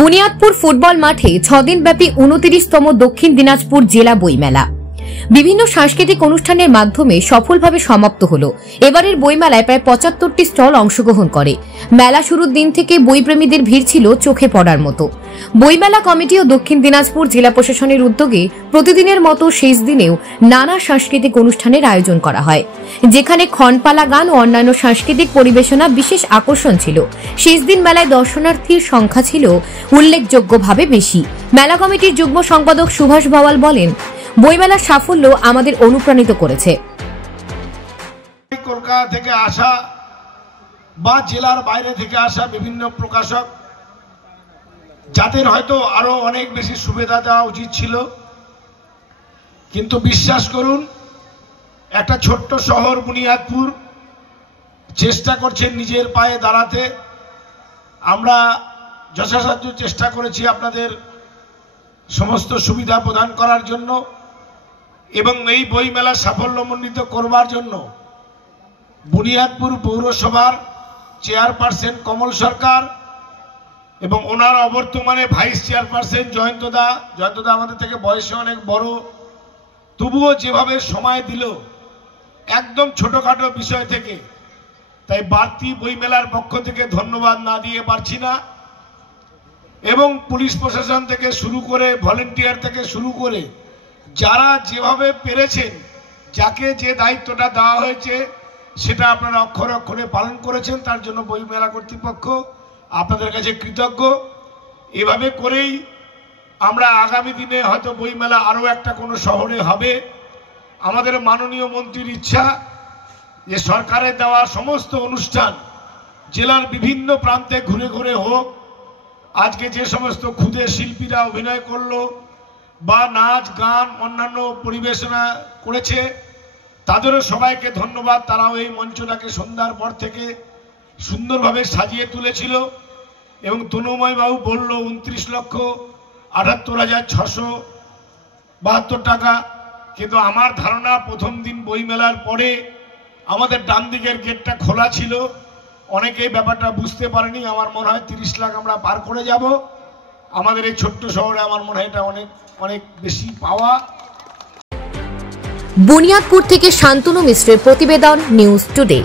Buniadpur football মাঠে 6 দিনব্যাপী 29তম দক্ষিণ দিনাজপুর জেলা বইমেলা বিভিন্ন সাংস্কৃতিক অনুষ্ঠানের মাধ্যমে সফলভাবে সমাপ্ত হলো। এবারের বইমেলায় প্রায় 75টি স্টল অংশগ্রহণ করে। মেলা শুরুর দিন থেকে বইপ্রেমীদের ভিড় ছিল চোখে পড়ার মতো। বইমেলা কমিটি ও দক্ষিণ দিনাজপুর জেলা প্রশাসনের উদ্যোগে প্রতিদিনের মতো শেষ দিনেও নানা সাংস্কৃতিক অনুষ্ঠানের আয়োজন করা হয়, যেখানে খনপালা গান ও অন্যান্য সাংস্কৃতিক পরিবেশনা বিশেষ আকর্ষণ ছিল। শেষ দিন মেলায় দর্শনার্থীর সংখ্যা ছিল উল্লেখযোগ্যভাবে বেশি। মেলা কমিটির যুগ্ম সম্পাদক সুভাষ ভাওয়াল বলেন, বইমেলার সাফল্য আমাদের অনুপ্রাণিত করেছে। কলকাতা থেকে আসা বা জেলার বাইরে থেকে আসা বিভিন্ন প্রকাশক, যাদের হয়তো আরো অনেক বেশি সুবিধা দেওয়া উচিত ছিল, কিন্তু বিশ্বাস করুন, একটা ছোট্ট শহর বুনিয়াদপুর চেষ্টা করছে নিজের পায়ে দাঁড়াতে। আমরা যথাসাধ্য চেষ্টা করেছি আপনাদের সমস্ত সুবিধা প্রদান করার জন্য এবং এই বইমেলা সাফল্যমণ্ডিত করবার জন্য বুনিয়াদপুর পৌরসভার চেয়ারপারসন কমল সরকার এবং ওনার অবর্তমানে ভাইস চেয়ারপারসন জয়ন্তদা আমাদের থেকে বয়সে অনেক বড়, তবুও যেভাবে সময় দিল একদম ছোটখাটো বিষয় থেকে, তাই বাড়তি বইমেলার পক্ষ থেকে ধন্যবাদ না দিয়ে পারছি না। এবং পুলিশ প্রশাসন থেকে শুরু করে ভলেন্টিয়ার থেকে শুরু করে যারা যেভাবে পেরেছেন, যাকে যে দায়িত্বটা দেওয়া হয়েছে সেটা আপনারা অক্ষরে অক্ষরে পালন করেছেন, তার জন্য বইমেলা কর্তৃপক্ষ আপনাদের কাছে কৃতজ্ঞ। এভাবে করেই আমরা আগামী দিনে হয়তো বইমেলা আরও একটা কোনো শহরে হবে। আমাদের মাননীয় মন্ত্রীর ইচ্ছা যে সরকারের দেওয়া সমস্ত অনুষ্ঠান জেলার বিভিন্ন প্রান্তে ঘুরে ঘুরে হোক। আজকে যে সমস্ত ক্ষুদে শিল্পীরা অভিনয় করলো বা নাচ গান অন্যান্য পরিবেশনা করেছে, তাদেরও সবাইকে ধন্যবাদ। তারাও এই মঞ্চটাকে সন্ধ্যার পর থেকে সুন্দরভাবে সাজিয়ে তুলেছিল এবং তনুময় বাবু বলল 29,78,672 টাকা। কিন্তু আমার ধারণা প্রথম দিন বইমেলার পরে আমাদের ডান দিকের গেটটা খোলা ছিল, অনেকেই ব্যাপারটা বুঝতে পারেনি। আমার মনে হয় 30 লাখ আমরা পার করে যাব। আমাদের এই ছোট্ট শহরে আমার মনে হয় এটা অনেক অনেক বেশি পাওয়া। বুনিয়াদপুর থেকে শান্তনু মিশ্রের প্রতিবেদন, নিউজ টুডে।